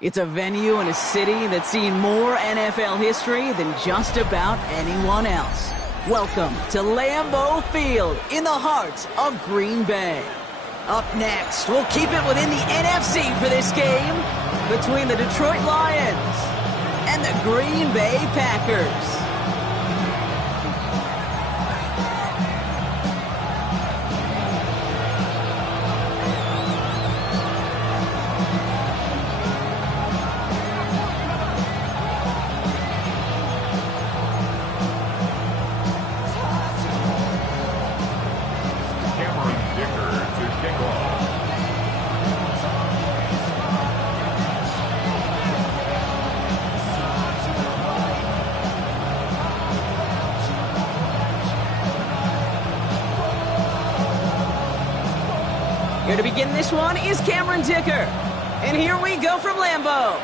It's a venue and a city that's seen more NFL history than just about anyone else. Welcome to Lambeau Field in the heart of Green Bay. Up next, we'll keep it within the NFC for this game between the Detroit Lions and the Green Bay Packers. Here to begin this one is Cameron Dicker. And here we go from Lambeau.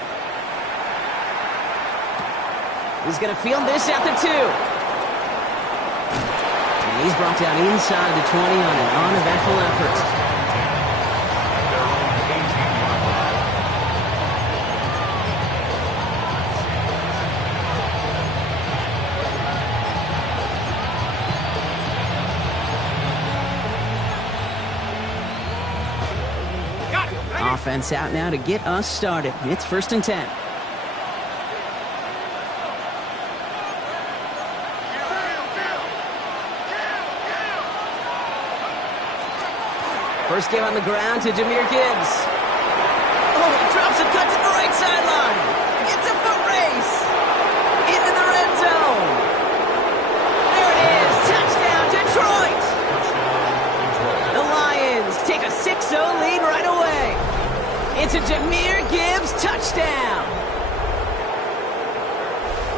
He's going to field this at the 2. And he's brought down inside the 20 on an uneventful effort. Offense out now to get us started. It's 1st and 10. First game on the ground to Jahmyr Gibbs. Oh, he drops a cut to the right sideline. It's a foot race. Into the red zone. There it is. Touchdown, Detroit. The Lions take a 6-0 lead right away. It's a Jahmyr Gibbs touchdown.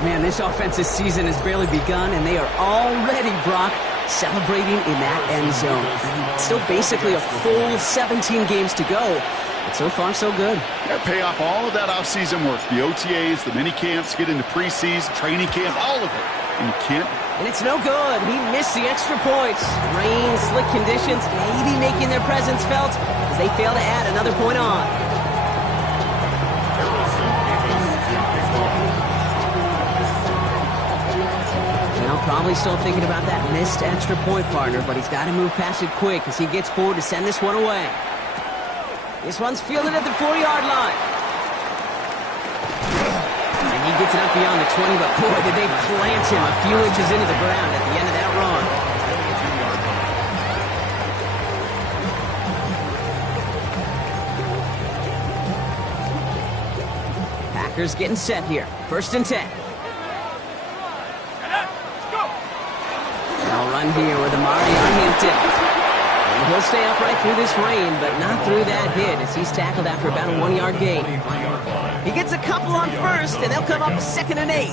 Man, this offensive season has barely begun, and they are already, Brock, celebrating in that end zone. I mean, still basically a full 17 games to go, but so far, so good. Yeah, pay off all of that offseason work. The OTAs, the mini camps, get into preseason, training camp, all of it. And you can't. And it's no good. He missed the extra points. Rain, slick conditions, maybe making their presence felt as they fail to add another point on. Probably still thinking about that missed extra point, partner, but he's got to move past it quick as he gets forward to send this one away. This one's fielded at the 4-yard line. And he gets it up beyond the 20, but boy, did they plant him a few inches into the ground at the end of that run. Packers getting set here. 1st and 10. Run here with Amari on Hampton. And he'll stay upright through this rain, but not through that hit as he's tackled after about a 1-yard gain. He gets a couple on first, and they'll come up 2nd and 8.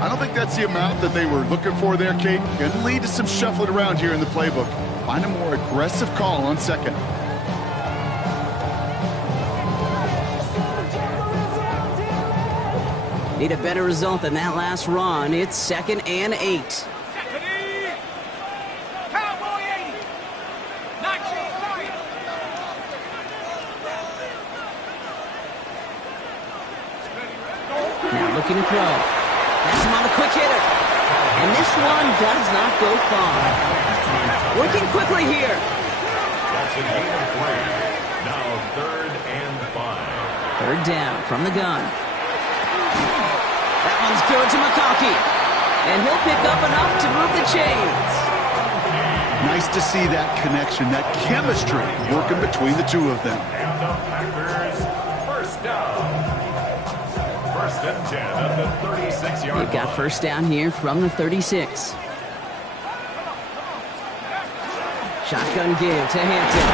I don't think that's the amount that they were looking for there, Kate. Going to lead to some shuffling around here in the playbook. Find a more aggressive call on 2nd. Need a better result than that last run. It's 2nd and 8. Looking to throw. That's him on the quick hitter. And this one does not go far. Working quickly here. That's a gain of 3. Now 3rd and 5. 3rd down from the gun. That one's good to McConkey. And he'll pick up enough to move the chains. Nice to see that connection, that chemistry working between the two of them. And the Packers, 1st down. 1st and 10 at the 36-yard line. They've got 1st down here from the 36. Shotgun give to Hampton.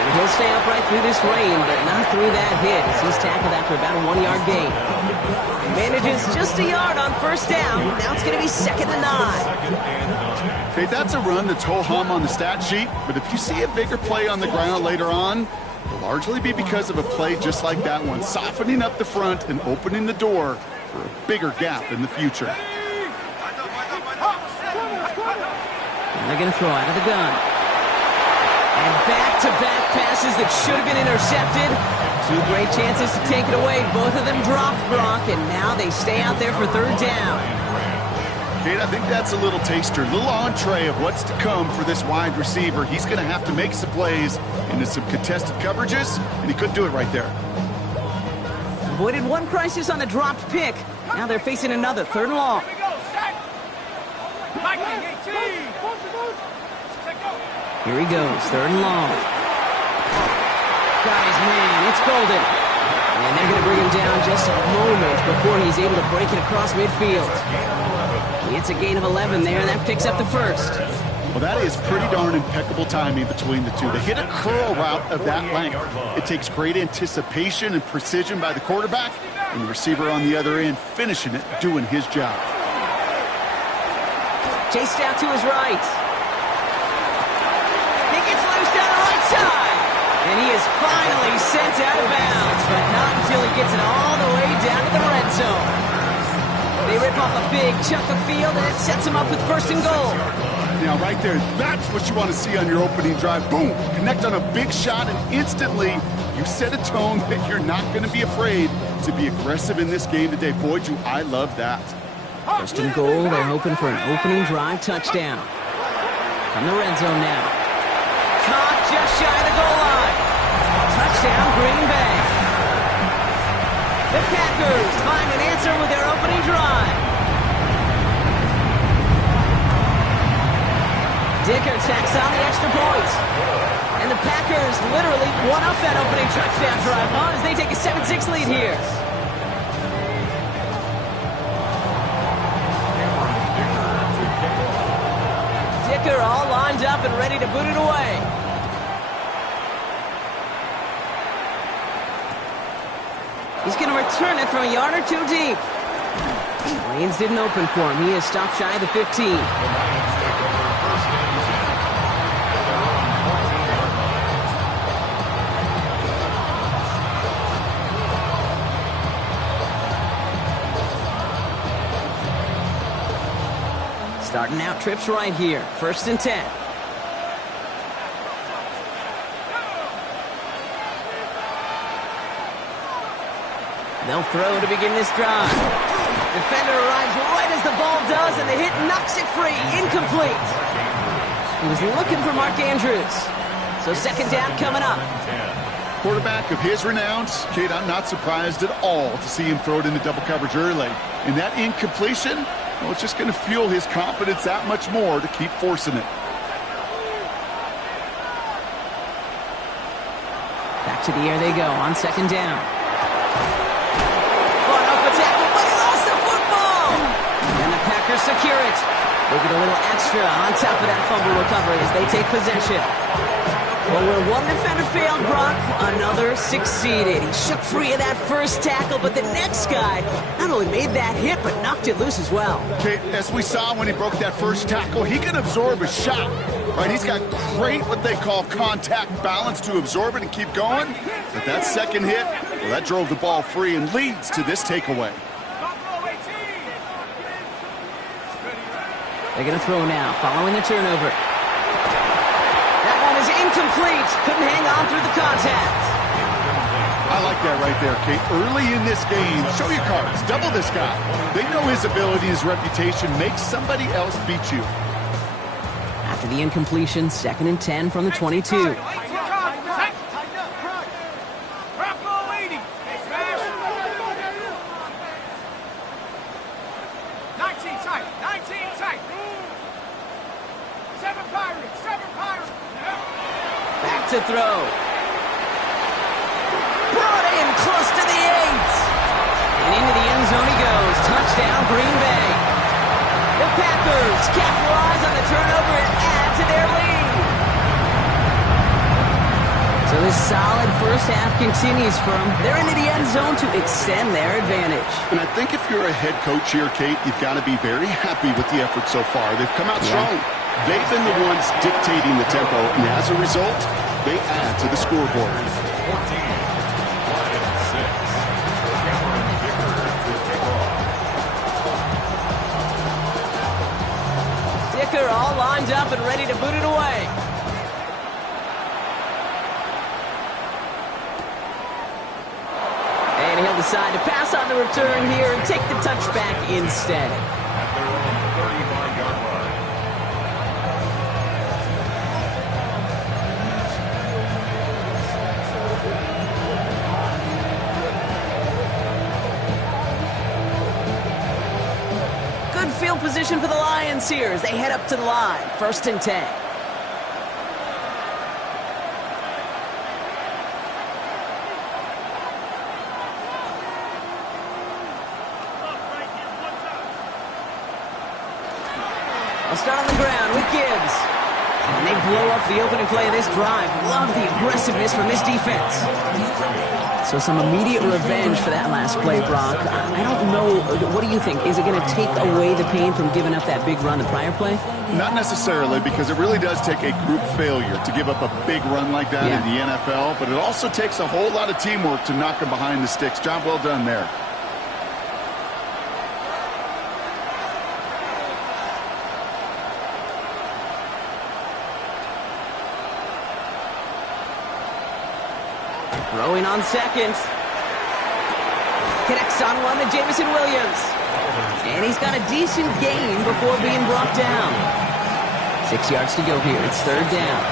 And he'll stay upright through this rain, but not through that hit as he's tackled after about a 1-yard gain. Manages just a yard on 1st down. Now it's going to be 2nd and 9. Okay, that's a run that's ho-hum on the stat sheet, but if you see a bigger play on the ground later on, it'll largely be because of a play just like that one, softening up the front and opening the door for a bigger gap in the future. And they're going to throw out of the gun. And back-to-back passes that should have been intercepted. Two great chances to take it away. Both of them dropped, Brock, and now they stay out there for third down. Kate, I think that's a little taster, a little entree of what's to come for this wide receiver. He's going to have to make some plays into some contested coverages, and he couldn't do it right there. Avoided one crisis on the dropped pick. Now they're facing another, third and long. Here he goes, third and long. Got his man, it's Golden. And they're going to bring him down just a moment before he's able to break it across midfield. It's a gain of 11 there, and that picks up the first. Well, that is pretty darn impeccable timing between the two. They hit a curl route of that length. It takes great anticipation and precision by the quarterback, and the receiver on the other end finishing it, doing his job. Chased out to his right. He gets loose down the right side. And he is finally sent out of bounds, but not until he gets it all the way down to the red zone. They rip off a big chunk of field, and it sets him up with first and goal. Now, right there, that's what you want to see on your opening drive. Boom! Connect on a big shot, and instantly you set a tone that you're not going to be afraid to be aggressive in this game today. Boy, do I love that. First and goal, they're hoping for an opening drive touchdown. From the red zone now. Caught just shy of the goal line. Touchdown, Green Bay. The Packers find an answer with their opening drive. Dicker tacks on the extra point. And the Packers literally won up that opening touchdown drive as they take a 7-6 lead here. Dicker all lined up and ready to boot it away. He's going to return it from a yard or two deep. Lanes didn't open for him. He is stopped shy of the 15. Starting out trips right here. First and 10. They'll throw to begin this drive. Defender arrives right as the ball does, and the hit knocks it free. Incomplete. He was looking for Mark Andrews. So second down coming up. Quarterback of his renowns, Kate, I'm not surprised at all to see him throw it into double coverage early. And that incompletion, well, it's just going to fuel his confidence that much more to keep forcing it. Back to the air they go on second down. Fought up a tackle, but he lost the football! And the Packers secure it. They get a little extra on top of that fumble recovery as they take possession. Well, where one defender failed, Brock, another succeeded. He shook free of that first tackle, but the next guy not only made that hit, but knocked it loose as well. Okay, as we saw when he broke that first tackle, he can absorb a shot, right? He's got great, what they call contact balance to absorb it and keep going. But that second hit, well, that drove the ball free and leads to this takeaway. They're going to throw now, following the turnover. That one is incomplete. Couldn't hang on through the contact. I like that right there, Kate. Early in this game, show your cards. Double this guy. They know his ability, his reputation. Make somebody else beat you. After the incompletion, second and 10 from the 22. Back to throw. Brought in close to the 8. And into the end zone he goes. Touchdown, Green Bay. The Packers capitalize on the turnover and add to their lead. So this solid first half continues for them. They're into the end zone to extend their advantage. And I think if you're a head coach here, Kate, you've got to be very happy with the effort so far. They've come out strong. They've been the ones dictating the tempo, and as a result, they add to the scoreboard. Dicker all lined up and ready to boot it away. decide to pass on the return here and take the touchback instead. At their own 35-yard line. Good field position for the Lions here as they head up to the line. 1st and 10. They'll start on the ground with Gibbs. And they blow up the opening play of this drive. Love the aggressiveness from this defense. So some immediate revenge for that last play, Brock. I don't know. What do you think? Is it going to take away the pain from giving up that big run the prior play? Not necessarily, because it really does take a group failure to give up a big run like that in the NFL. But it also takes a whole lot of teamwork to knock them behind the sticks. Job well done there. Throwing on 2nd. Connects on one to Jameson Williams. And he's got a decent gain before being brought down. 6 yards to go here. It's 3rd down.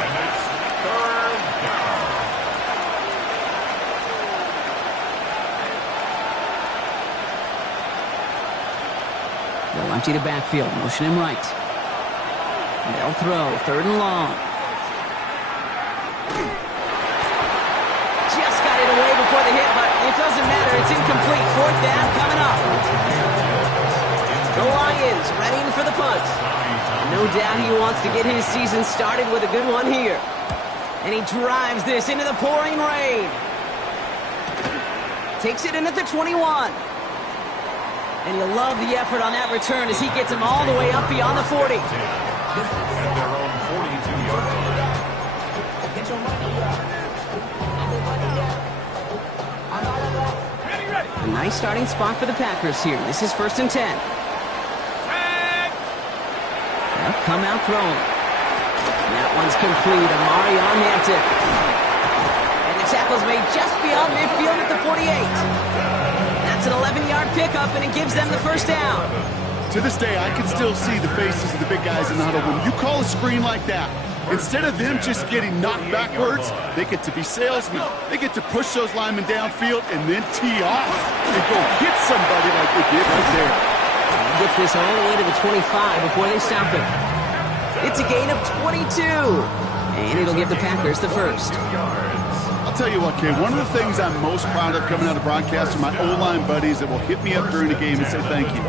And it's 3rd down. They'll empty the backfield. Motion him right. They'll throw. 3rd and long. Before the hit, but it doesn't matter. It's incomplete. 4th down coming up. The Lions readying for the punt. No doubt he wants to get his season started with a good one here. And he drives this into the pouring rain. Takes it in at the 21. And you'll love the effort on that return as he gets him all the way up beyond the 40. At their own 42-yard line. A nice starting spot for the Packers here. This is 1st and 10. They'll come out throwing. That one's complete. Amari on Hampton. And the tackle's made just beyond midfield at the 48. That's an 11-yard pickup, and it gives them the 1st down. To this day, I can still see the faces of the big guys in the huddle. When you call a screen like that, instead of them just getting knocked backwards, they get to be salesmen. They get to push those linemen downfield and then tee off and go hit somebody like they did right there. He gets this all the way to the 25 before they stop him. It's a gain of 22. And it'll give the Packers the 1st. I'll tell you what, Kay, one of the things I'm most proud of coming out of broadcast are my O-line buddies that will hit me up during the game and say thank you.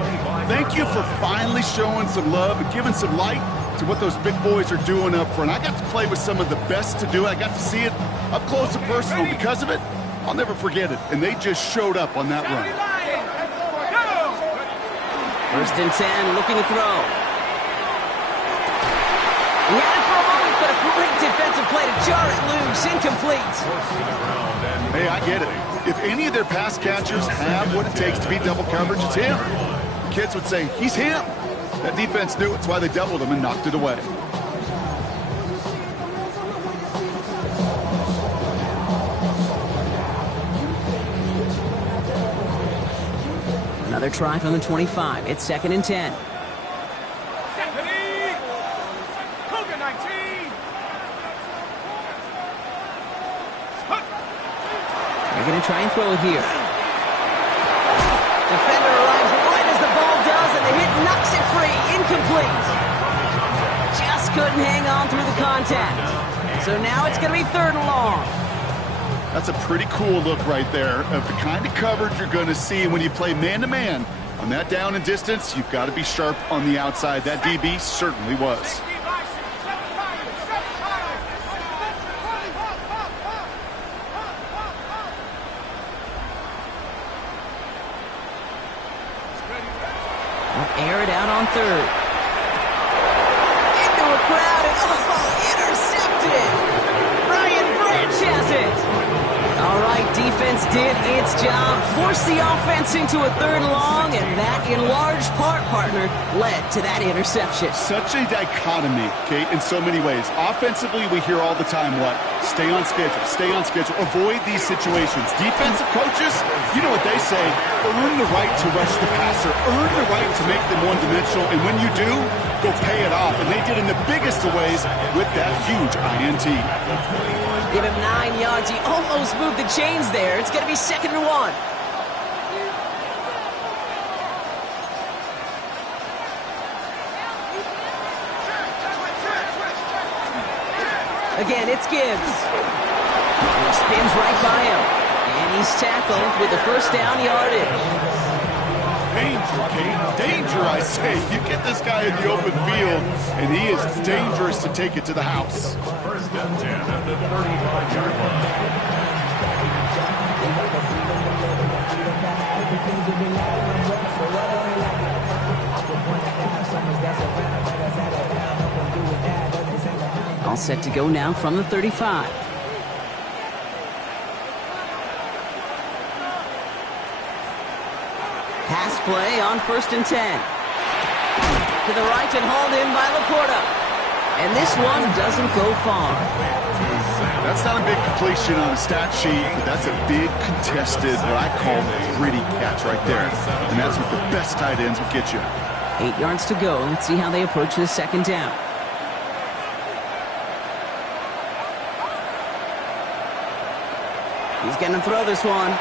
Thank you for finally showing some love and giving some light to what those big boys are doing up front. I got to play with some of the best to do it. I got to see it up close and personal. Because of it, I'll never forget it. And they just showed up on that run. 1st and 10, looking to throw. He had it for a moment, but a great defensive play to jar it loose. Incomplete. Hey, I get it. If any of their pass catchers have what it takes to beat double coverage, it's him. Kids would say, he's him. That defense knew it. It's why they doubled him and knocked it away. Another try from the 25. It's 2nd and 10. They're going to try and throw it here. Defender arrives right as the ball does, and the hit knocks it free. Incomplete. Just couldn't hang on through the contact. So now it's going to be 3rd and long. That's a pretty cool look right there of the kind of coverage you're going to see when you play man-to-man. On that down and distance, you've got to be sharp on the outside. That DB certainly was. Air it out on 3rd. Into a crowd and intercepted. Brian Branch has it. All right, defense defense did its job, forced the offense into a 3rd and long, and that, in large part, partner, led to that interception. Such a dichotomy, Kate, in so many ways. Offensively, we hear all the time what? Stay on schedule, avoid these situations. Defensive coaches, you know what they say, earn the right to rush the passer, earn the right to make them one-dimensional, and when you do, go pay it off. And they did in the biggest of ways with that huge INT. Give him 9 yards. He almost moved the chains there. It's going to be 2nd and 1. Again, it's Gibbs. He spins right by him. And he's tackled with the 1st down yardage. Danger, Kate. Danger, I say. You get this guy in the open field, and he is dangerous to take it to the house. 1st and 10 at the 35-yard line. All set to go now from the 35. Pass play on 1st and 10. To the right and hauled in by Laporta. And this one doesn't go far. That's not a big completion on a stat sheet, but that's a big contested, what I call gritty catch right there. And that's what the best tight ends will get you. 8 yards to go. Let's see how they approach this 2nd down. He's going to throw this one.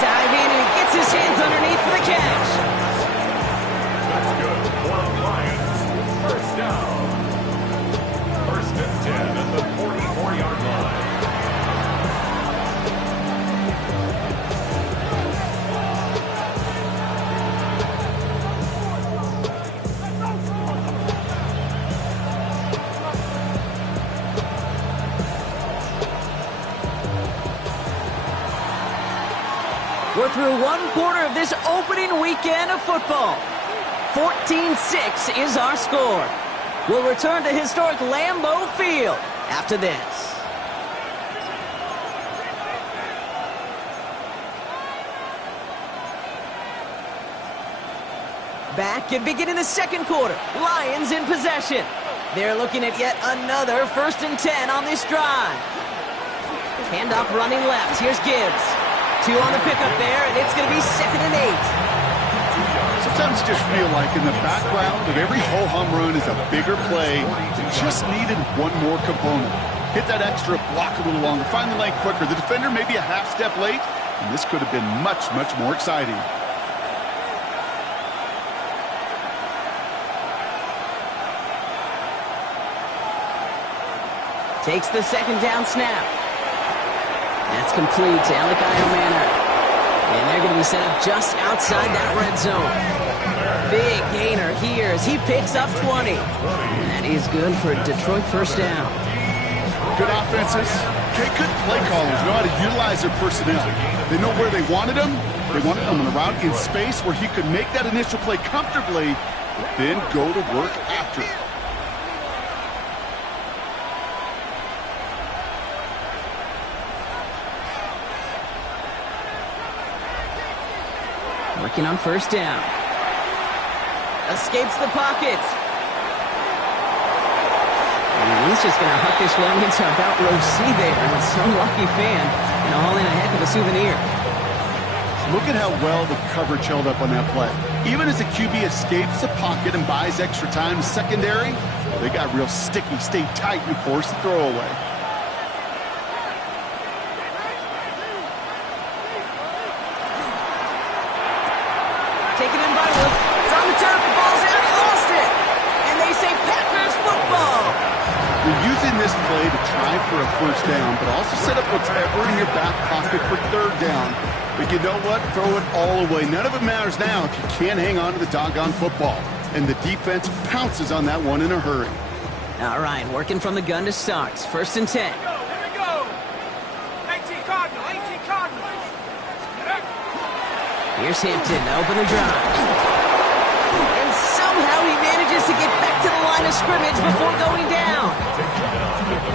Dive in, and he gets his hands underneath for the catch. That's good for the Lions. 1st down. 1st and 10 at the 44-yard line. We're through 1 quarter of this opening weekend of football. 14-6 is our score. We'll return to historic Lambeau Field after this. Back and beginning the 2nd quarter. Lions in possession. They're looking at yet another 1st and 10 on this drive. Handoff running left. Here's Gibbs. 2 on the pickup there, and it's going to be 2nd and 8. Sometimes you just feel like in the background of every ho-hum run is a bigger play that just needed one more component. Hit that extra block a little longer, find the lane quicker. The defender may be a half step late, and this could have been much, much more exciting. Takes the 2nd down snap. That's complete to Alec Manor. And they're going to be set up just outside that red zone. Big gainer here as he picks up 20. And that is good for a Detroit 1st down. Good offenses. Okay, good play callers know how to utilize their personnel. They know where they wanted him. They wanted him on a route in space where he could make that initial play comfortably, but then go to work after it. Working on 1st down. Escapes the pocket. And he's just going to huck this one into about row C there. And some lucky fan and hauling a heck of a souvenir. Look at how well the coverage held up on that play. Even as the QB escapes the pocket and buys extra time secondary, they got real sticky, stayed tight, and forced the throwaway. Taken in by Wolf. It's on the turf. The ball's out. He lost it. And they say Packers football. You're using this play to try for a 1st down, but also set up whatever in your back pocket for 3rd down. But you know what? Throw it all away. None of it matters now if you can't hang on to the doggone football. And the defense pounces on that one in a hurry. All right, working from the gun to start. 1st and 10. Here we go. 18 Cardinal. Here's Hampton to open the drive. And somehow he manages to get back to the line of scrimmage before going down.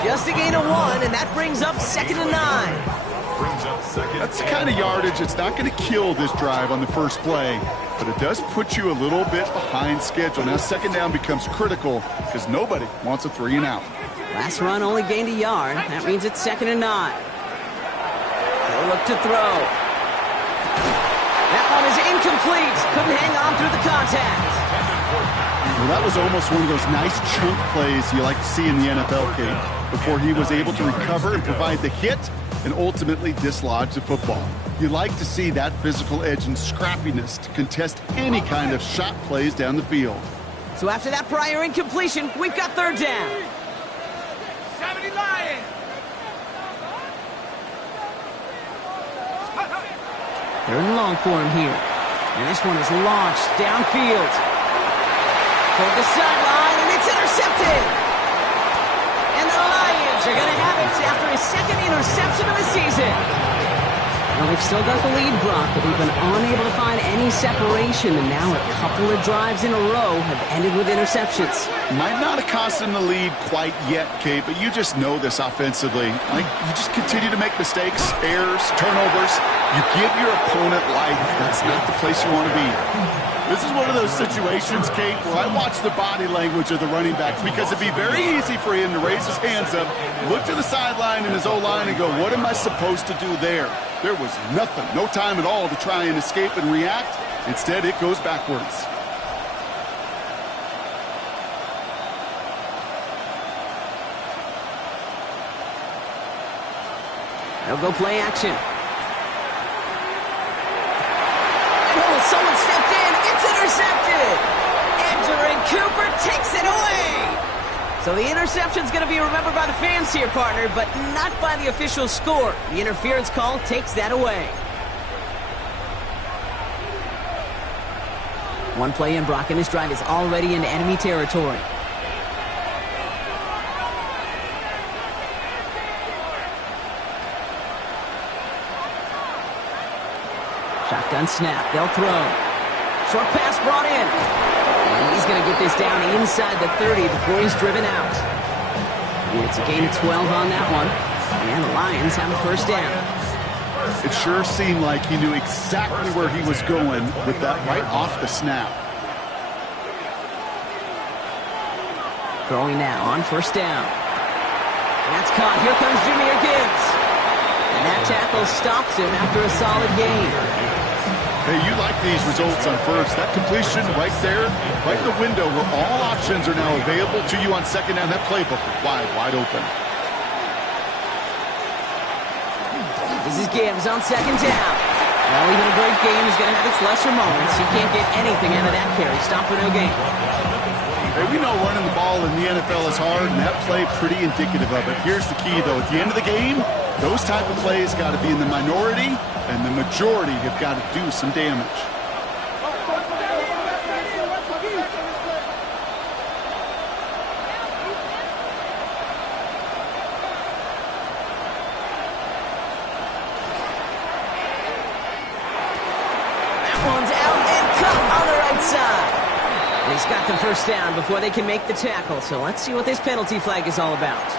Just a gain of 1, and that brings up 2nd and 9. That's the kind of yardage it's not going to kill this drive on the first play, but it does put you a little bit behind schedule. Now 2nd down becomes critical because nobody wants a 3 and out. Last run only gained a yard. That means it's 2nd and 9. They'll look to throw. That one is incomplete. Couldn't hang on through the contact. Well, that was almost one of those nice chunk plays you like to see in the NFL, Kate, before he was able to recover and provide the hit and ultimately dislodge the football. You like to see that physical edge and scrappiness to contest any kind of shot plays down the field. So after that prior incompletion, we've got 3rd down. 70 Lions. 3rd and long for him here. And this one is launched downfield. Toward the sideline, and it's intercepted. And the Lions are going to have it after his 2nd interception of the season. Well, they've still got the lead, Brock, but they've been unable to find any separation, and now a couple of drives in a row have ended with interceptions. Might not have cost them the lead quite yet, Kate, but you just know this offensively. Like, you just continue to make mistakes, errors, turnovers. You give your opponent life. That's not the place you want to be. This is one of those situations, Kate, where I watch the body language of the running back because it'd be very easy for him to raise his hands up, look to the sideline in his O-line and go, what am I supposed to do there? There was nothing, no time at all to try and escape and react. Instead, it goes backwards. They'll go play action. Oh, someone stepped in. It's intercepted. And Duran Cooper takes it away. So the interception's going to be remembered by the fans here, partner, but not by the official score. The interference call takes that away. One play in, Brock, and this drive is already into enemy territory. Shotgun snap. They'll throw. Short pass brought in. And he's going to get this down inside the 30 before he's driven out. And it's a gain of 12 on that one. And the Lions have a 1st down. It sure seemed like he knew exactly where he was going with that right off the snap. Throwing now on 1st down. That's caught. Here comes Jahmyr Gibbs. And that tackle stops him after a solid gain. Hey, you like these results on 1st. That completion right there, right in the window where all options are now available to you on 2nd down. That playbook is wide open. This is Gibbs on 2nd down. Well, even a great game is going to have its lesser moments. You can't get anything out of that carry. Stop for no gain. Hey, we know running the ball in the NFL is hard, and that play pretty indicative of it. Here's the key, though. At the end of the game, those type of plays got to be in the minority, and the majority have got to do some damage. That one's out and cut on the right side. And he's got the 1st down before they can make the tackle. So let's see what this penalty flag is all about.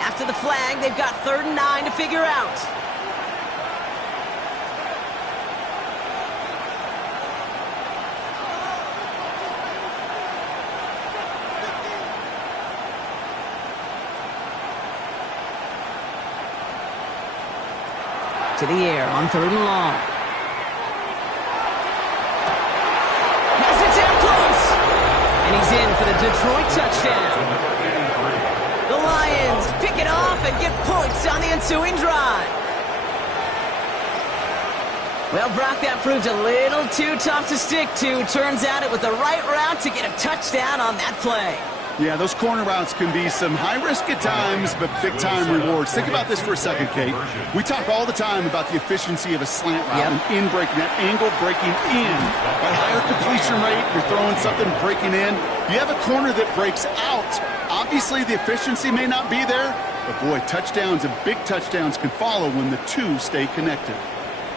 After the flag, they've got 3rd and 9 to figure out. To the air on 3rd and long. Has it down close. And he's in for the Detroit touchdown. The Lions pick it off and get points on the ensuing drive. Well, Brock, that proved a little too tough to stick to. Turns out it was the right route to get a touchdown on that play. Yeah, those corner routes can be some high risk at times, but big-time rewards. Think about this for a second, Kate. We talk all the time about the efficiency of a slant route and in breaking, that angle breaking in. By higher completion rate, you're throwing something breaking in. You have a corner that breaks out. Obviously, the efficiency may not be there, but boy, touchdowns and big touchdowns can follow when the two stay connected.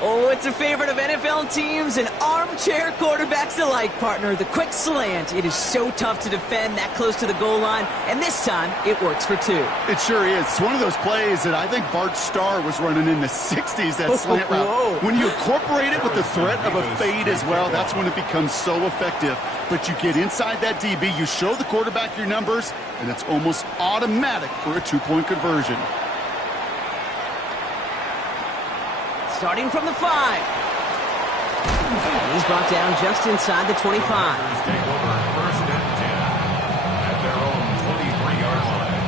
Oh, it's a favorite of NFL teams and armchair quarterbacks alike, partner. The quick slant. It is so tough to defend that close to the goal line, and this time, it works for two. It sure is. It's one of those plays that I think Bart Starr was running in the 60s, that slant route. Whoa. When you incorporate it with the threat of a fade as well, that's when it becomes so effective. But you get inside that DB, you show the quarterback your numbers, and it's almost automatic for a two-point conversion. Starting from the 5. And he's brought down just inside the 25. Packers take over first and 10 at their own 23-yard line.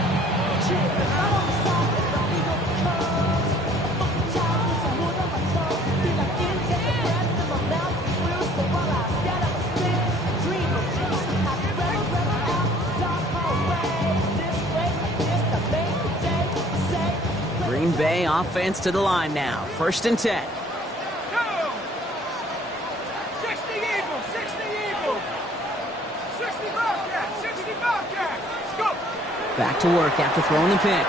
Green Bay offense to the line now. First and 10. Go! 60 Eagles, 60 Eagles. 60 Bobcats, 60 Bobcats. Let's go! Back to work after throwing the pick.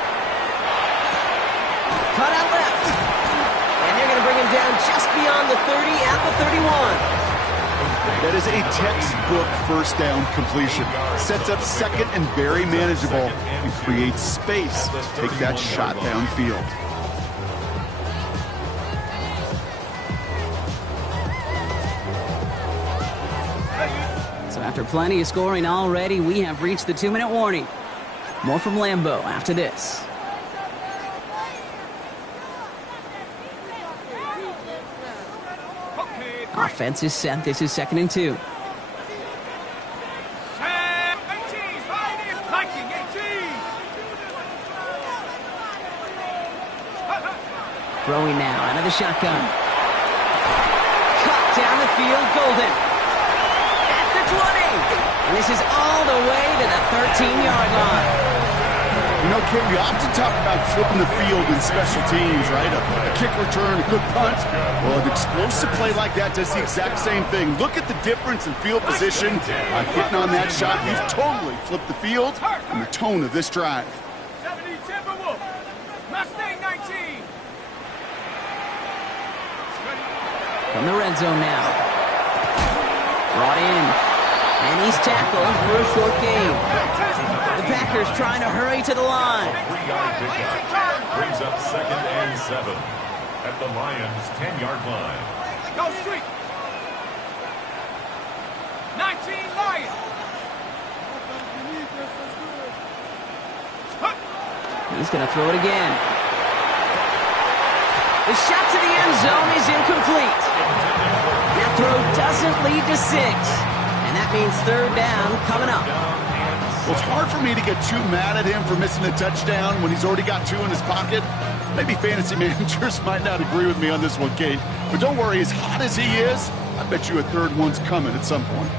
Cut out left. And they're going to bring him down just beyond the 30 at the 31. That is a textbook first down completion. Sets up second and very manageable and creates space to take that shot downfield. So after plenty of scoring already, we have reached the 2-minute warning. More from Lambeau after this. Offense is set. This is 2nd and 2. 18, slide in, Viking, 18. Throwing now out of the shotgun. Cut down the field, Golden. At the 20. And this is all the way to the 13-yard line. You know, Kim, we often talk about flipping the field in special teams, right? A kick return, a good punt. Well, an explosive play like that does the exact same thing. Look at the difference in field position. Hitting on that shot, we've totally flipped the field and the tone of this drive. 70 Timberwolf. Mustang 19. From the red zone now. Brought in. And he's tackled for a short gain. The Packers trying to hurry to the line. 3-yard pickup brings up 2nd and 7 at the Lions' 10-yard line. Go street. 19 Lions. He's going to throw it again. The shot to the end zone is incomplete. That throw doesn't lead to 6. And that means 3rd down coming up. Well, it's hard for me to get too mad at him for missing a touchdown when he's already got 2 in his pocket. Maybe fantasy managers might not agree with me on this one, Kate. But don't worry, as hot as he is, I bet you a 3rd one's coming at some point.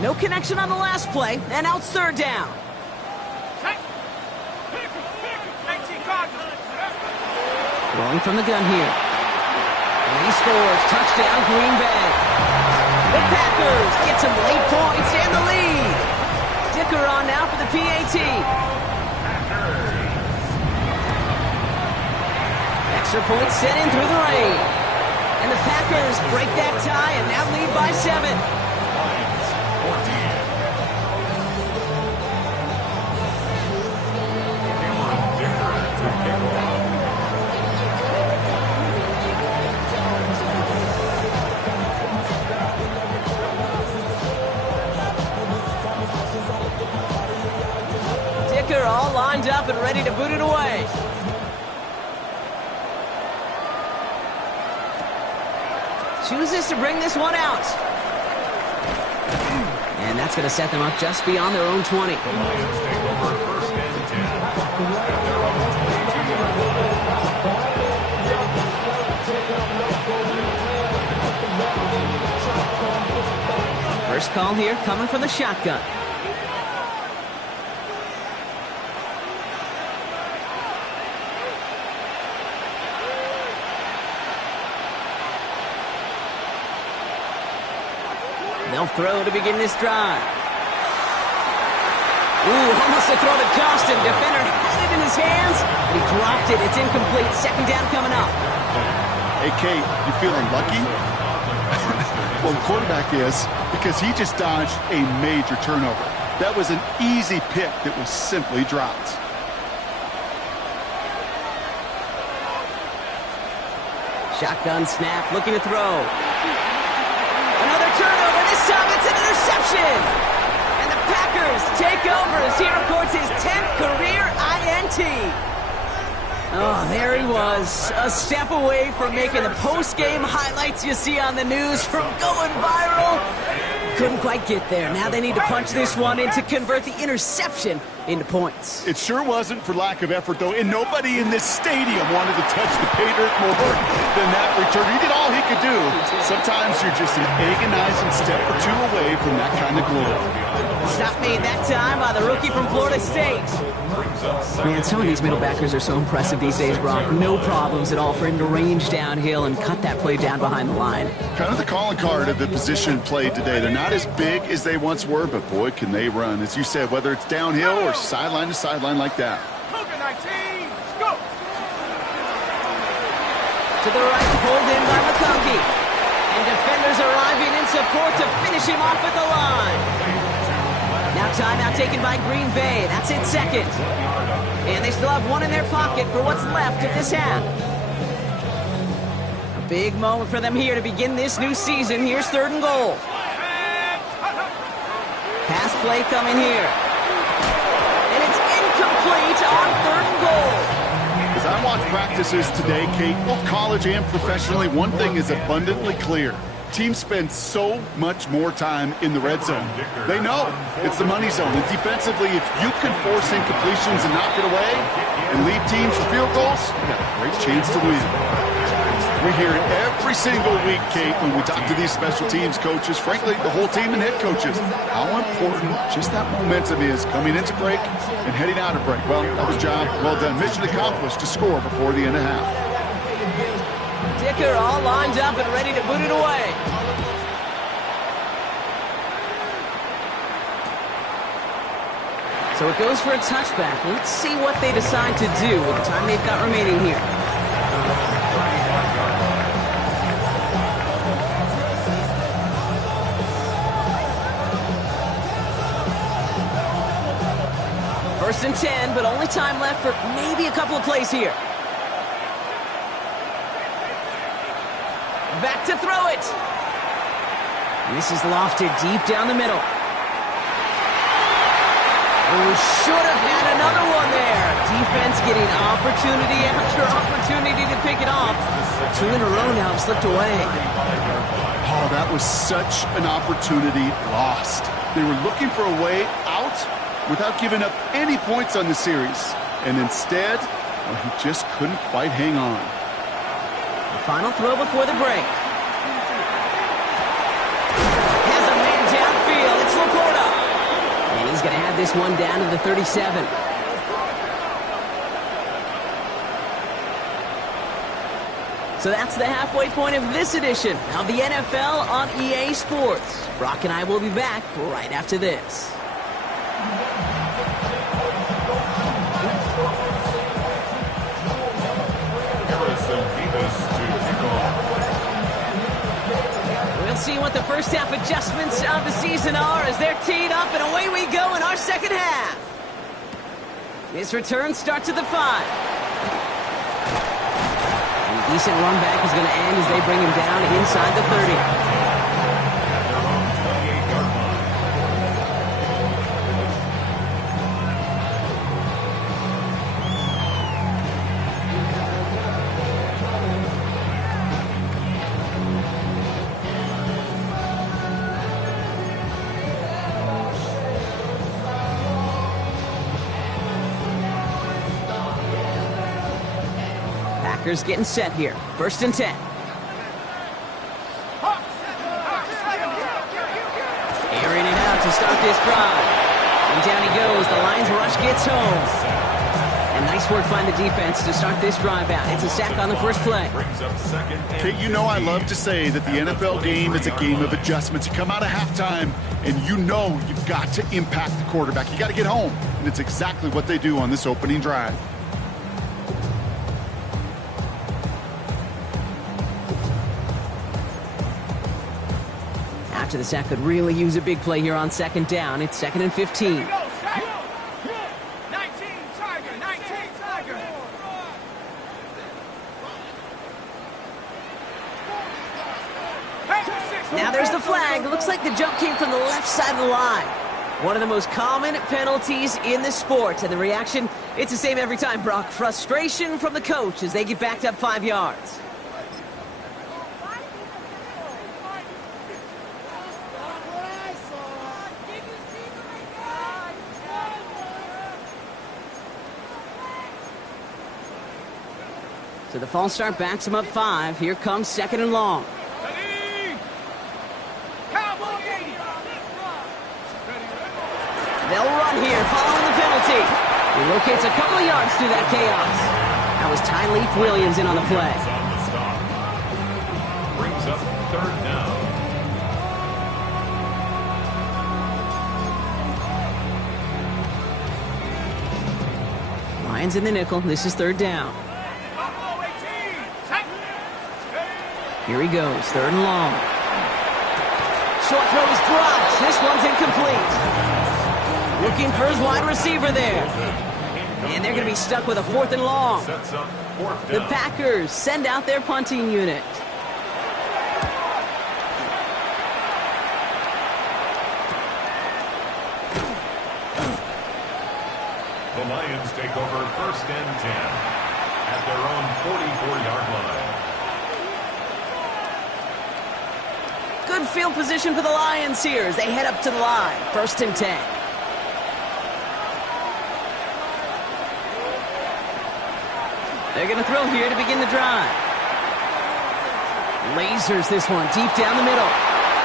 No connection on the last play, and now it's 3rd down. 19 Cardinals. Throwing from the gun here. And he scores. Touchdown, Green Bay. The Packers get some late points and the lead. Dicker on now for the PAT. Extra point set in through the rain. And the Packers break that tie and now lead by 7. Lions 14. Cameron Dicker to kick off. Dicker all lined up and ready to boot it away. Chooses to bring this one out. And that's going to set them up just beyond their own 20. The Lions take over first and 10 at their own 22-yard line. First call here coming from the shotgun. They'll throw to begin this drive. Ooh, almost a throw to Johnston. Defender had it it in his hands, and he dropped it. It's incomplete. Second down coming up. Hey, Kate, you feeling lucky? Well, the quarterback is, because he just dodged a major turnover. That was an easy pick that was simply dropped. Shotgun snap, looking to throw. Another turnover. This time it's an interception. And the Packers take over as he records his 10th career INT. Oh, there he was, a step away from making the post-game highlights you see on the news from going viral. Couldn't quite get there. Now they need to punch this one in to convert the interception into points. It sure wasn't for lack of effort, though, and nobody in this stadium wanted to touch the pay dirt more than that return. He did all he could do. Sometimes you're just an agonizing step or two away from that kind of glory. Stop made that time by the rookie from Florida State. Man, some of these middle backers are so impressive these days, Brock. No problems at all for him to range downhill and cut that play down behind the line. Kind of the calling card of the position played today. They're not as big as they once were, but boy, can they run. As you said, whether it's downhill or sideline to sideline like that. Cougar 19, let's go. To the right, pulled in by McConkey. And defenders arriving in support to finish him off at the line. Now timeout taken by Green Bay. That's it, second. And they still have one in their pocket for what's left of this half. A big moment for them here to begin this new season. Here's 3rd and goal. Pass play coming here. And it's incomplete on 3rd and goal. As I watch practices today, Kate, both college and professionally, one thing is abundantly clear. Teams spend so much more time in the red zone. They know it's the money zone. And defensively, if you can force incompletions and knock it away and lead teams for field goals, you got a great chance to win. We hear it every single week, Kate, when we talk to these special teams coaches, frankly, the whole team and head coaches, how important just that momentum is coming into break and heading out of break. Well, that was job well done. Mission accomplished to score before the end of half. Dicker all lined up and ready to boot it away. So it goes for a touchback. Let's see what they decide to do with the time they've got remaining here. First and 10, but only time left for maybe a couple of plays here. Back to throw it. And this is lofted deep down the middle. Oh, should have had another one there. Defense getting opportunity after opportunity to pick it off. 2 in a row now have slipped away. Oh, that was such an opportunity lost. They were looking for a way out without giving up any points on the series. And instead, well, he just couldn't quite hang on. Final throw before the break. Has a man downfield. It's Laporta. And he's going to have this one down to the 37. So that's the halfway point of this edition of the NFL on EA Sports. Brock and I will be back right after this. We'll see what the first half adjustments of the season are as they're teed up, and away we go in our second half. This return starts at the 5. And a decent run back is going to end as they bring him down inside the 30. Packers getting set here. First and 10. Airing it out to start this drive. And down he goes. The Lions rush gets home. And nice work by the defense to start this drive out. It's a sack on the first play. Brings up second and Kate, you know I love to say that the NFL game is a game of adjustments. You come out of halftime, and you know you've got to impact the quarterback. You got to get home, and it's exactly what they do on this opening drive. After the sack, could really use a big play here on second down. It's 2nd and 15. Go, set. 19, Tiger, 19, Tiger. Now there's the flag. Looks like the jump came from the left side of the line. One of the most common penalties in the sport. And the reaction, it's the same every time, Brock. Frustration from the coach as they get backed up 5 yards. So the false start backs him up 5. Here comes 2nd and long. They'll run here following the penalty. He locates a couple of yards through that chaos. That was Tyleif Williams in on the play. on the stop. Brings up third down. Lions in the nickel. This is 3rd down. Here he goes. 3rd and long. Short throw is dropped. This one's incomplete. Looking for his wide receiver there. And they're going to be stuck with a 4th and long. Sets up fourth The down. Packers send out their punting unit. The Lions take over 1st and 10 at their own 44-yard line. Good field position for the Lions here as they head up to the line. 1st and 10. They're going to throw here to begin the drive. Lasers this one deep down the middle.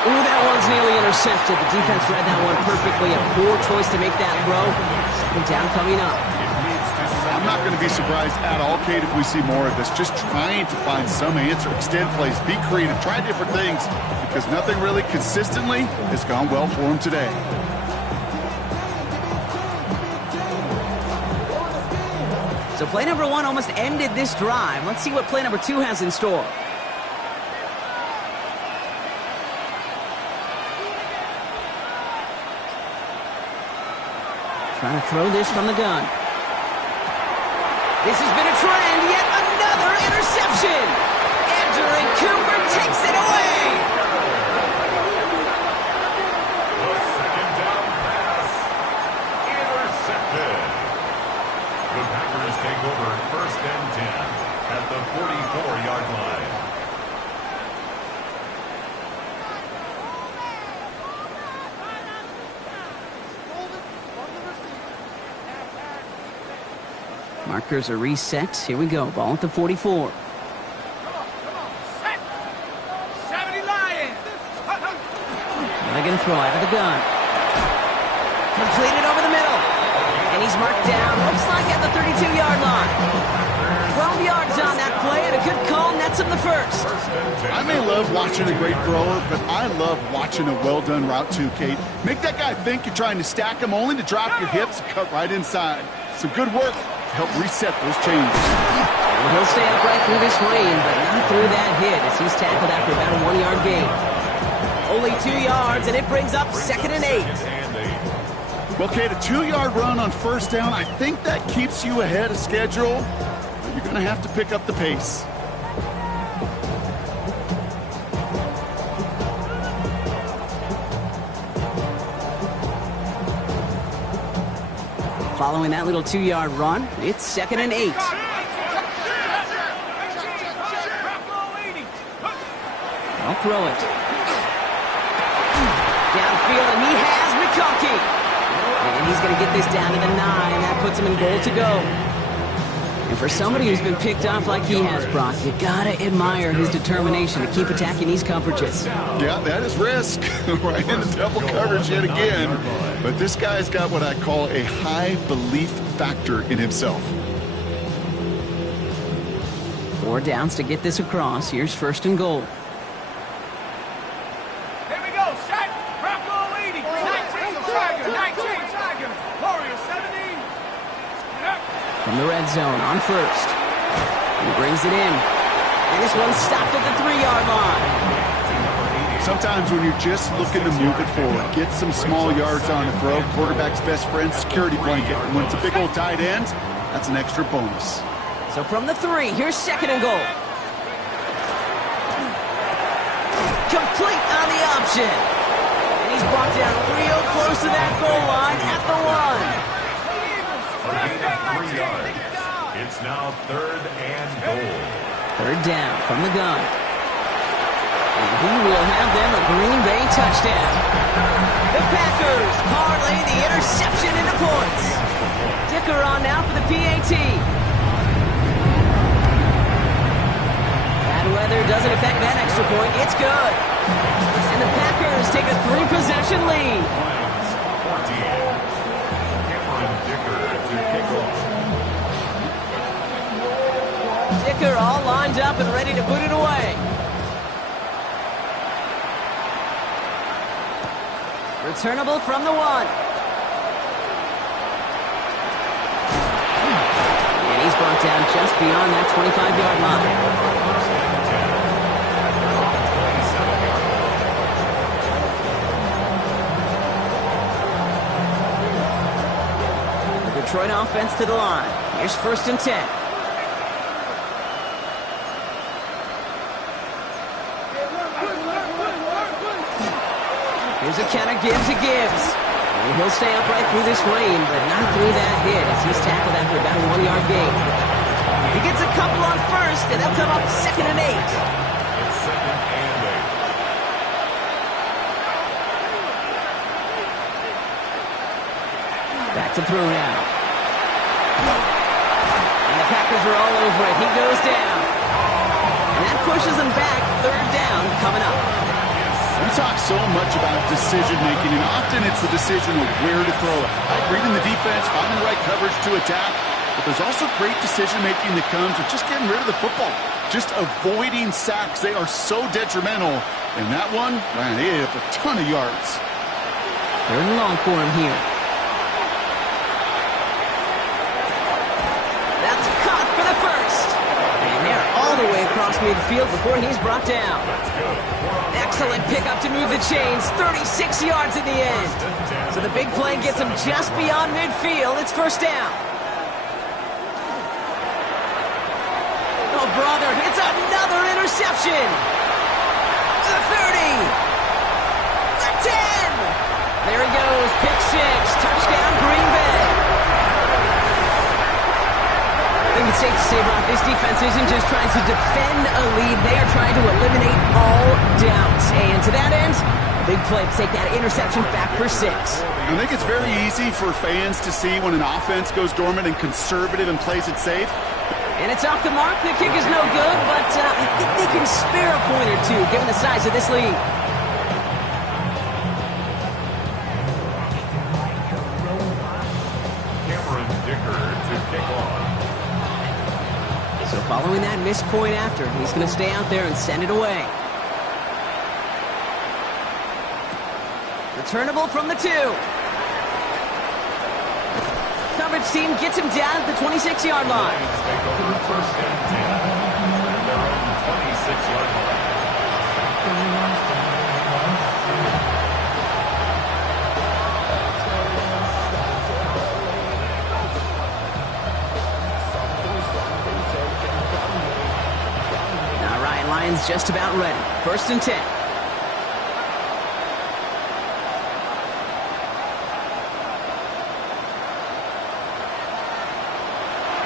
Ooh, that one's nearly intercepted. The defense read that one perfectly. A poor choice to make that throw. 2nd down coming up. I'm not going to be surprised at all, Kate, if we see more of this. Just trying to find some answer, extend plays, be creative, try different things, because nothing really consistently has gone well for him today. So play number 1 almost ended this drive. Let's see what play number 2 has in store. Trying to throw this from the gun. This has been a trend. Yet another interception. Edgerrin Cooper takes it away. The second down pass intercepted. The Packers take over 1st and 10 at the 44-yard line. Markers are reset. Here we go. Ball at the 44. Set. 70 Lions. They're going to throw out of the gun. Completed over the middle. And he's marked down. Looks like at the 32-yard line. 12 yards on that play, and a good call nets him the first. I may love watching a great thrower, but I love watching a well-done route too, Kate. Make that guy think you're trying to stack him only to drop your hips and cut right inside. Some good work to help reset those chains. And he'll stay upright through this rain, but not through that hit as he's tackled after about a 1-yard gain. Only 2 yards, and it brings up 2nd and 8. Well, Kate, a 2-yard run on 1st down, I think that keeps you ahead of schedule. But you're going to have to pick up the pace. Following that little 2-yard run, it's 2nd and 8. I'll throw it. Downfield, and he has McConkey. And he's going to get this down to the 9. That puts him in goal to go. And for somebody who's been picked off like he has, Brock, you got to admire his determination to keep attacking these coverages. Yeah, that is risk. Right into double coverage yet again. But this guy's got what I call a high belief factor in himself. 4 downs to get this across. Here's 1st and goal. Here we go, set. Bronco leading. 19 Tigers. 19 Tigers. Warriors 17. Yep. From the red zone on 1st. He brings it in. And this one's stopped at the 3-yard line. Sometimes when you're just looking to move it forward, get some small yards on a throw, quarterback's best friend, security blanket. And when it's a big old tight end, that's an extra bonus. So from the 3, here's 2nd and goal. Complete on the option. And he's brought down real close to that goal line at the 1. 3 yards. It's now 3rd and goal. 3rd down from the gun. And he will have them a Green Bay touchdown. The Packers parlay the interception into points. Dicker on now for the PAT. Bad weather doesn't affect that extra point. It's good. And the Packers take a 3-possession lead. Lions 14. Cameron Dicker to kick off. Dicker all lined up and ready to put it away. Returnable from the 1. And he's brought down just beyond that 25-yard line. The Detroit offense to the line. Here's 1st and 10. Here's a counter, Gibbs to Gibbs. And he'll stay upright through this lane, but not through that hit as he's tackled after about a 1-yard gain. He gets a couple on 1st, and they'll come up 2nd and 8. It's 2nd and 8. Back to throw now. And the Packers are all over it. He goes down. And that pushes him back. 3rd down coming up. We talk so much about decision-making, and often it's the decision of where to throw it. Like reading the defense, finding the right coverage to attack, but there's also great decision-making that comes with just getting rid of the football, just avoiding sacks. They are so detrimental, and that one, man, they ate up a ton of yards. 3rd and long for him here. That's caught for the 1st. And they're all the way across midfield before he's brought down. Excellent pickup to move the chains. 36 yards in the end. So the big play gets him just beyond midfield. It's 1st down. Oh, brother, it's another interception. The 30. The 10. There he goes. Pick 6. Touchdown, Green Bay. I think it's safe to say, Brock, this defense isn't just trying to defend a lead. They are trying to eliminate all doubts. And to that end, a big play to take that interception back for 6. I think it's very easy for fans to see when an offense goes dormant and conservative and plays it safe. And it's off the mark. The kick is no good, but I think they can spare a point or two given the size of this lead. Cameron Dicker to kick off. So following that missed point after, he's going to stay out there and send it away. Returnable from the 2. Coverage team gets him down at the 26-yard line. Take over 1st and 10. At their own 26-yard line. Lions just about ready. 1st and 10.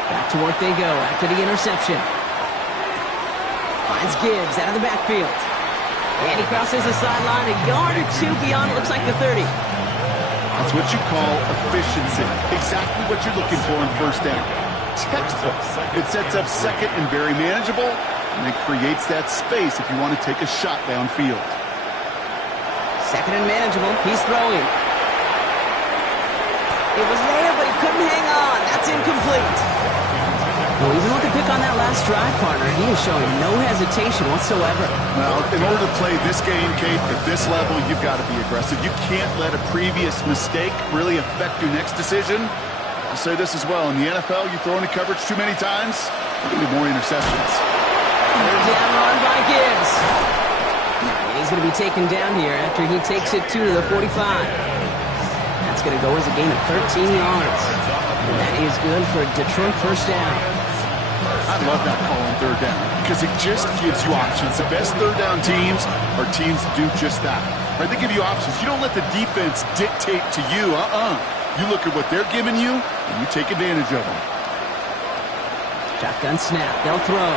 Back to work they go after the interception. Finds Gibbs out of the backfield. And he crosses the sideline a yard or 2 beyond, it looks like the 30. That's what you call efficiency. Exactly what you're looking for in 1st down. Textbook. It sets up 2nd and very manageable. And it creates that space if you want to take a shot downfield. 2nd and manageable. He's throwing. It was there, but he couldn't hang on. That's incomplete. Well, even with the pick on that last drive, partner, he is showing no hesitation whatsoever. Well, in order to play this game, Kate, at this level, you've got to be aggressive. You can't let a previous mistake really affect your next decision. I'll say this as well. In the NFL, you throw into coverage too many times, there's going to be more interceptions. Down run by Gibbs. He's going to be taken down here after he takes it to the 45. That's going to go as a gain of 13 yards. And that is good for Detroit first down. I love that call on third down because it just gives you options. The best third down teams are teams that do just that. Right? They give you options. You don't let the defense dictate to you. You look at what they're giving you, and you take advantage of them. Shotgun snap. They'll throw.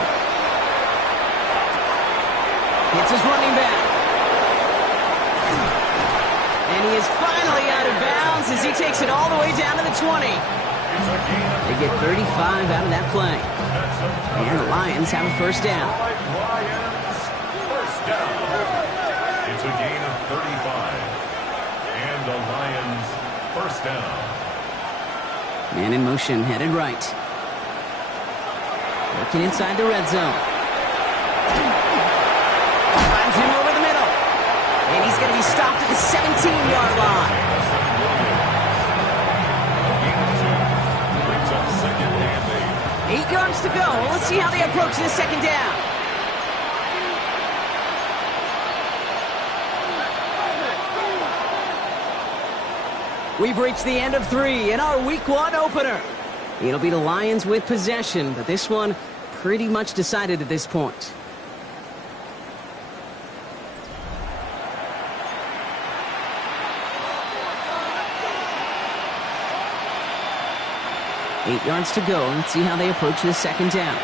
It's his running back. And he is finally out of bounds as he takes it all the way down to the 20. They get 35 out of that play. And the Lions have a first down. Lions, first down. It's a gain of 35. And the Lions, first down. Man in motion, headed right. Working inside the red zone. Finds him over the middle. And he's going to be stopped at the 17-yard line. 8 yards to go. Let's see how they approach this second down. We've reached the end of 3 in our Week 1 opener. It'll be the Lions with possession, but this one pretty much decided at this point. Eight yards to go. Let's see how they approach this second down.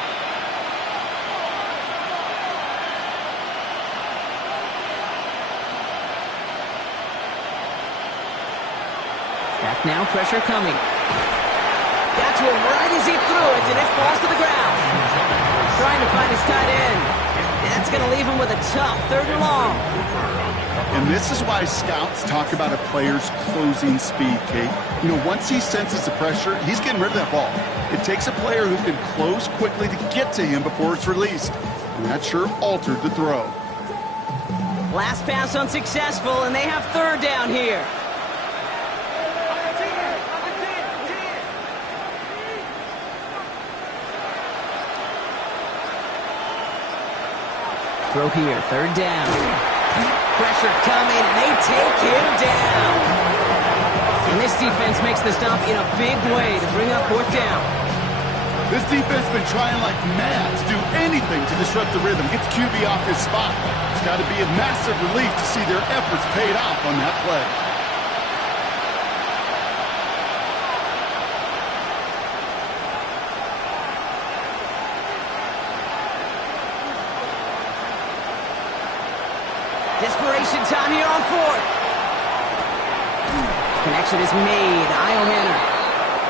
Back now, pressure coming. Got to him right as he threw it, and it falls to the ground. Trying to find his tight end. That's going to leave him with a tough 3rd and long. And this is why scouts talk about a player's closing speed, Kate. You know, once he senses the pressure, he's getting rid of that ball. It takes a player who can close quickly to get to him before it's released. And that sure altered the throw. Last pass unsuccessful, and they have 3rd down here. Throw here, 3rd down. Pressure coming, and they take him down. And this defense makes the stop in a big way to bring up 4th down. This defense has been trying like mad to do anything to disrupt the rhythm, get the QB off his spot. It's got to be a massive relief to see their efforts paid off on that play. Desperation time here on 4th. Connection is made. Io Manor.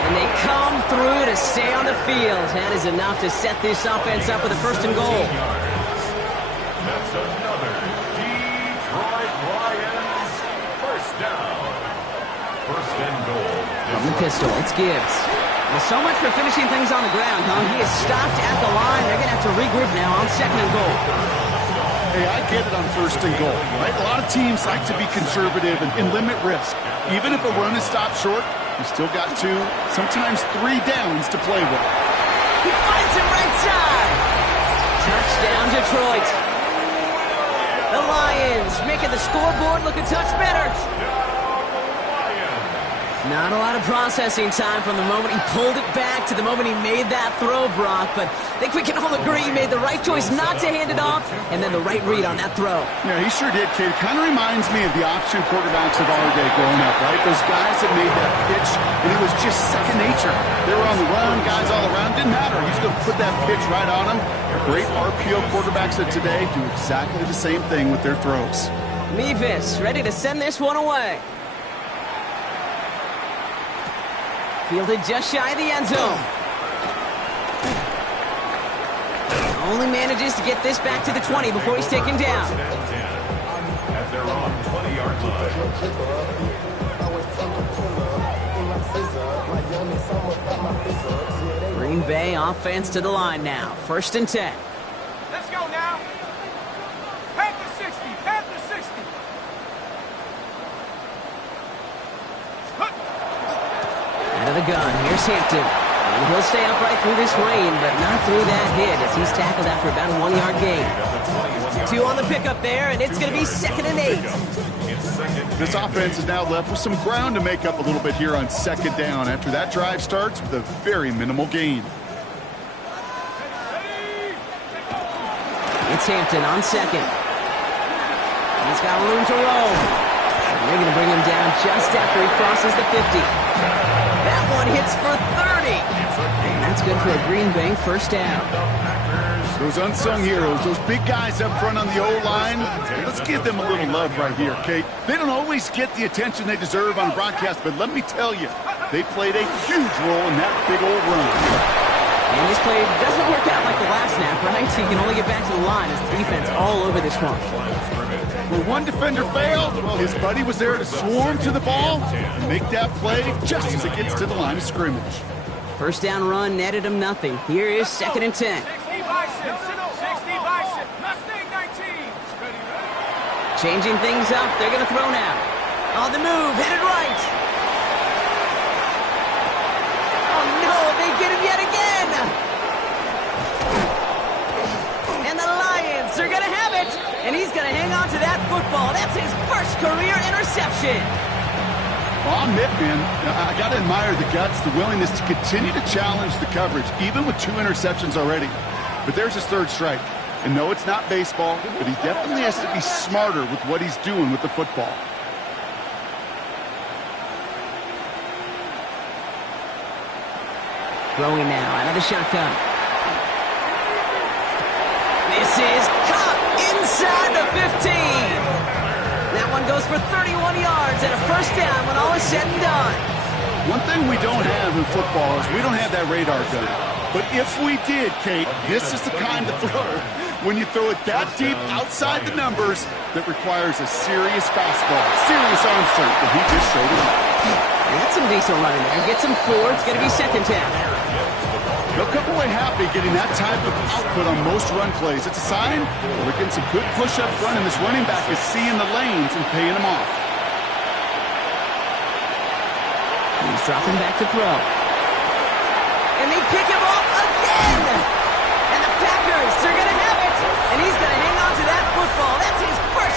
And they come through to stay on the field. That is enough to set this offense up with a 1st and goal. That's another Detroit Lions first down. 1st and goal. From the pistol, it's Gibbs. Well, so much for finishing things on the ground, huh? He is stopped at the line. They're going to have to regroup now on 2nd and goal. Hey, I get it on 1st and goal, right? A lot of teams like to be conservative and limit risk. Even if a run is stopped short, you still got 2, sometimes 3 downs to play with. He finds him right side. Touchdown, Detroit. The Lions making the scoreboard look a touch better. Not a lot of processing time from the moment he pulled it back to the moment he made that throw, Brock. But I think we can all agree he made the right choice not to hand it off, and then the right read on that throw. Yeah, he sure did, Kate. Kind of reminds me of the option quarterbacks of our day growing up, right? Those guys that made that pitch, and it was just second nature. They were on the run, guys all around. Didn't matter. He's going to put that pitch right on them. Great RPO quarterbacks of today do exactly the same thing with their throws. Mevis ready to send this one away. Fielded just shy of the end zone. Only manages to get this back to the 20 before he's taken down. At their own 20-yard line. Green Bay offense to the line now. 1st and 10. Let's go now. Panther 60. Panther 60. Out of the gun. Here's Hampton. And he'll stay upright through this rain, but not through that hit as he's tackled after about a 1-yard gain. 2 on the pickup there, and it's going to be 2nd and 8. This offense is now left with some ground to make up a little bit here on 2nd down after that drive starts with a very minimal gain. It's Hampton on 2nd. He's got room to roll. And they're going to bring him down just after he crosses the 50. That one hits for 30. And that's good for a Green Bay 1st down. Those unsung heroes, those big guys up front on the O-line, let's give them a little love right here, Kate. They don't always get the attention they deserve on broadcast, but let me tell you, they played a huge role in that big old run. And this play doesn't work out like the last snap, right? He can only get back to the line as the defense all over this one. When one defender failed, well, his buddy was there to swarm to the ball and make that play just as it gets to the line of scrimmage. 1st down run netted him nothing. Here is 2nd and 10. 60 bicep. 60 bicep. Mustang 19. Changing things up. They're going to throw now. On the move, headed right. Oh, no, they get him yet again. And the Lions are going to have it. And he's going to hang on to that football. That's his 1st career interception. Well, I'll admit, man, I got to admire the guts, the willingness to continue to challenge the coverage, even with 2 interceptions already. But there's his 3rd strike. And no, it's not baseball, but he definitely has to be smarter with what he's doing with the football. Throwing now out of the shotgun. This is caught inside the 15. That one goes for 31 yards and a 1st down when all is said and done. One thing we don't have in football is we don't have that radar gun. But if we did, Kate, this is the kind of throw, when you throw it that deep outside the numbers, that requires a serious fastball, serious arm strength, and he just showed it off. That's some decent running there. Gets him 4. It's going to be 2nd down. They'll come away happy getting that type of output on most run plays. It's a sign we're getting some good push up front, and this running back is seeing the lanes and paying them off. He's dropping back to throw. And they pick him off again! And the Packers are going to have it! And he's going to hang on to that football. That's his 1st